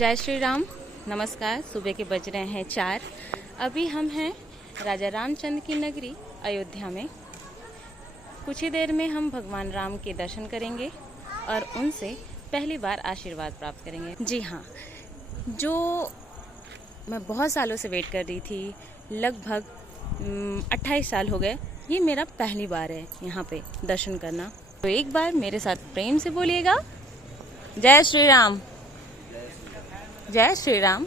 जय श्री राम। नमस्कार। सुबह के बज रहे हैं 4। अभी हम हैं राजा रामचंद्र की नगरी अयोध्या में। कुछ ही देर में हम भगवान राम के दर्शन करेंगे और उनसे पहली बार आशीर्वाद प्राप्त करेंगे। जी हाँ, जो मैं बहुत सालों से वेट कर रही थी, लगभग 28 साल हो गए, ये मेरा पहली बार है यहाँ पे दर्शन करना। तो एक बार मेरे साथ प्रेम से बोलिएगा, जय श्री राम, जय श्री राम।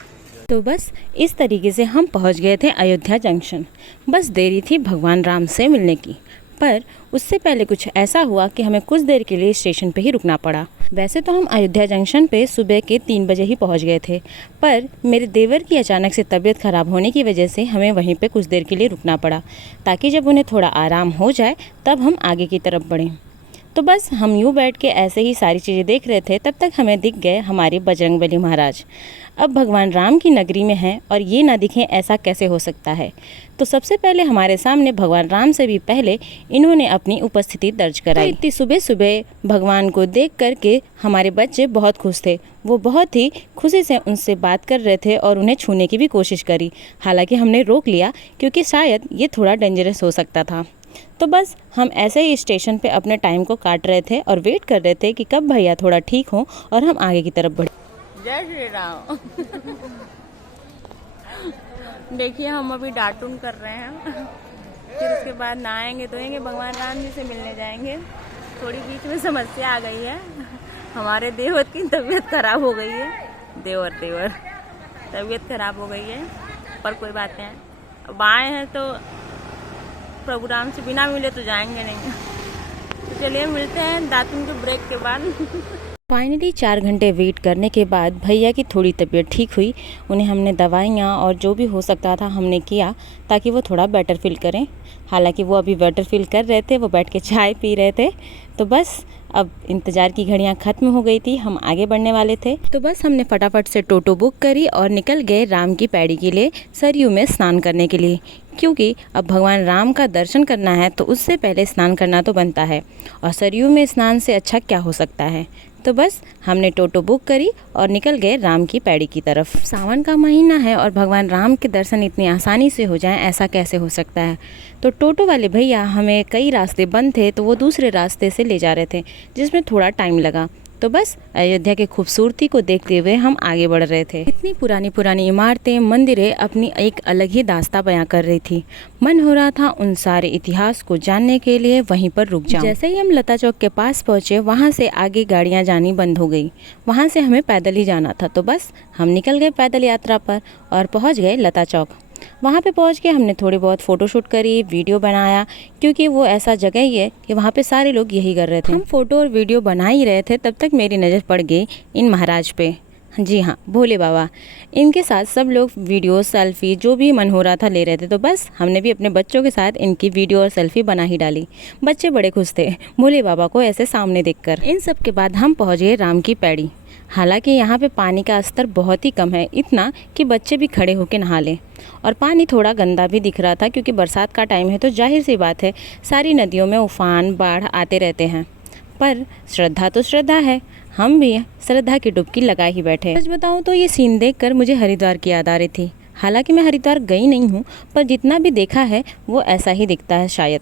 तो बस इस तरीके से हम पहुंच गए थे अयोध्या जंक्शन। बस देरी थी भगवान राम से मिलने की, पर उससे पहले कुछ ऐसा हुआ कि हमें कुछ देर के लिए स्टेशन पे ही रुकना पड़ा। वैसे तो हम अयोध्या जंक्शन पे सुबह के 3 बजे ही पहुंच गए थे, पर मेरे देवर की अचानक से तबीयत खराब होने की वजह से हमें वहीं पे कुछ देर के लिए रुकना पड़ा, ताकि जब उन्हें थोड़ा आराम हो जाए तब हम आगे की तरफ बढ़ें। तो बस हम यूँ बैठ के ऐसे ही सारी चीज़ें देख रहे थे, तब तक हमें दिख गए हमारे बजरंगबली महाराज। अब भगवान राम की नगरी में हैं और ये ना दिखें, ऐसा कैसे हो सकता है। तो सबसे पहले हमारे सामने भगवान राम से भी पहले इन्होंने अपनी उपस्थिति दर्ज कराई। तो इतनी सुबह सुबह भगवान को देख करके हमारे बच्चे बहुत खुश थे। वो बहुत ही खुशी से उनसे बात कर रहे थे और उन्हें छूने की भी कोशिश करी। हालांकि हमने रोक लिया, क्योंकि शायद ये थोड़ा डेंजरस हो सकता था। तो बस हम ऐसे ही स्टेशन पे अपने टाइम को काट रहे थे और वेट कर रहे थे कि कब भैया थोड़ा ठीक हो और हम आगे की तरफ बढ़े। जय श्री राम। देखिए, हम अभी डाटून कर रहे हैं, फिर उसके बाद नहाएंगे धोएंगे, भगवान राम जी से मिलने जाएंगे। थोड़ी बीच में समस्या आ गई है, हमारे देवर की तबीयत खराब हो गई है। देवर तबीयत खराब हो गई है, पर कोई बात नहीं। अब आए हैं तो प्रभु राम से बिना मिले तो जाएंगे नहीं। तो चलिए मिलते हैं दातुन के ब्रेक के बाद। फाइनली 4 घंटे वेट करने के बाद भैया की थोड़ी तबीयत ठीक हुई। उन्हें हमने दवाइयाँ और जो भी हो सकता था हमने किया, ताकि वो थोड़ा बेटर फील करें। हालांकि वो अभी बेटर फील कर रहे थे, वो बैठ के चाय पी रहे थे। तो बस अब इंतज़ार की घड़ियां ख़त्म हो गई थी, हम आगे बढ़ने वाले थे। तो बस हमने फटाफट से टोटो बुक करी और निकल गए राम की पैड़ी के लिए, सरयू में स्नान करने के लिए। क्योंकि अब भगवान राम का दर्शन करना है तो उससे पहले स्नान करना तो बनता है, और सरयू में स्नान से अच्छा क्या हो सकता है। तो बस हमने टोटो बुक करी और निकल गए राम की पैड़ी की तरफ। सावन का महीना है और भगवान राम के दर्शन इतनी आसानी से हो जाएं, ऐसा कैसे हो सकता है। तो टोटो वाले भैया, हमें कई रास्ते बंद थे तो वो दूसरे रास्ते से ले जा रहे थे, जिसमें थोड़ा टाइम लगा। तो बस अयोध्या की खूबसूरती को देखते हुए हम आगे बढ़ रहे थे। इतनी पुरानी पुरानी इमारतें, मंदिरें अपनी एक अलग ही दास्तां बयां कर रही थी। मन हो रहा था उन सारे इतिहास को जानने के लिए वहीं पर रुक जाऊं। जैसे ही हम लता चौक के पास पहुंचे, वहां से आगे गाड़ियां जानी बंद हो गई। वहां से हमें पैदल ही जाना था। तो बस हम निकल गए पैदल यात्रा पर और पहुँच गए लता चौक। वहाँ पे पहुँच के हमने थोड़ी बहुत फ़ोटोशूट करी, वीडियो बनाया, क्योंकि वो ऐसा जगह ही है कि वहाँ पे सारे लोग यही कर रहे थे। हम फ़ोटो और वीडियो बना ही रहे थे, तब तक मेरी नज़र पड़ गई इन महाराज पे। जी हाँ, भोले बाबा। इनके साथ सब लोग वीडियो, सेल्फी, जो भी मन हो रहा था ले रहे थे। तो बस हमने भी अपने बच्चों के साथ इनकी वीडियो और सेल्फी बना ही डाली। बच्चे बड़े खुश थे भोले बाबा को ऐसे सामने देखकर। इन सब के बाद हम पहुँच गए राम की पैड़ी। हालांकि यहाँ पे पानी का स्तर बहुत ही कम है, इतना कि बच्चे भी खड़े होकर नहा लें। और पानी थोड़ा गंदा भी दिख रहा था, क्योंकि बरसात का टाइम है तो जाहिर सी बात है सारी नदियों में उफान, बाढ़ आते रहते हैं। पर श्रद्धा तो श्रद्धा है, हम भी श्रद्धा की डुबकी लगा ही बैठे। सच बताऊँ तो ये सीन देखकर मुझे हरिद्वार की याद आ रही थी। हालांकि मैं हरिद्वार गई नहीं हूँ, पर जितना भी देखा है वो ऐसा ही दिखता है शायद।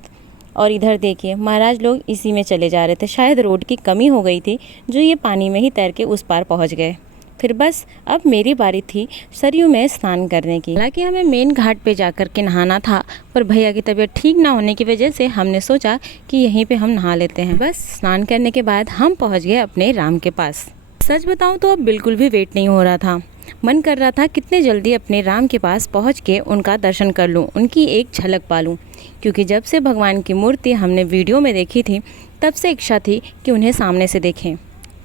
और इधर देखिए, महाराज लोग इसी में चले जा रहे थे। शायद रोड की कमी हो गई थी, जो ये पानी में ही तैर के उस पार पहुंच गए। फिर बस अब मेरी बारी थी सरयू में स्नान करने की। हालांकि हमें मेन घाट पे जाकर के नहाना था, पर भैया की तबीयत ठीक ना होने की वजह से हमने सोचा कि यहीं पे हम नहा लेते हैं। बस स्नान करने के बाद हम पहुँच गए अपने राम के पास। सच बताऊँ तो अब बिल्कुल भी वेट नहीं हो रहा था। मन कर रहा था कितने जल्दी अपने राम के पास पहुंच के उनका दर्शन कर लूं, उनकी एक झलक पा लूं। क्योंकि जब से भगवान की मूर्ति हमने वीडियो में देखी थी, तब से इच्छा थी कि उन्हें सामने से देखें।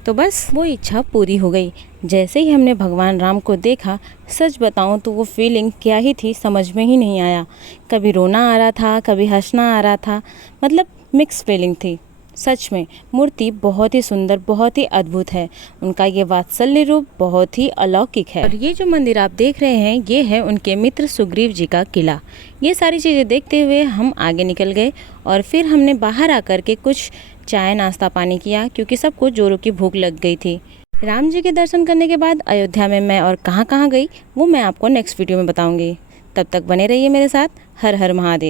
तो बस वो इच्छा पूरी हो गई। जैसे ही हमने भगवान राम को देखा, सच बताऊं तो वो फीलिंग क्या ही थी समझ में ही नहीं आया। कभी रोना आ रहा था, कभी हंसना आ रहा था, मतलब मिक्स फीलिंग थी। सच में मूर्ति बहुत ही सुंदर, बहुत ही अद्भुत है। उनका ये वात्सल्य रूप बहुत ही अलौकिक है। और ये जो मंदिर आप देख रहे हैं, ये है उनके मित्र सुग्रीव जी का किला। ये सारी चीज़ें देखते हुए हम आगे निकल गए और फिर हमने बाहर आकर के कुछ चाय नाश्ता पानी किया, क्योंकि सबको जोरों की भूख लग गई थी। राम जी के दर्शन करने के बाद अयोध्या में मैं और कहाँ कहाँ गई वो मैं आपको नेक्स्ट वीडियो में बताऊंगी। तब तक बने रहिए मेरे साथ। हर हर महादेव।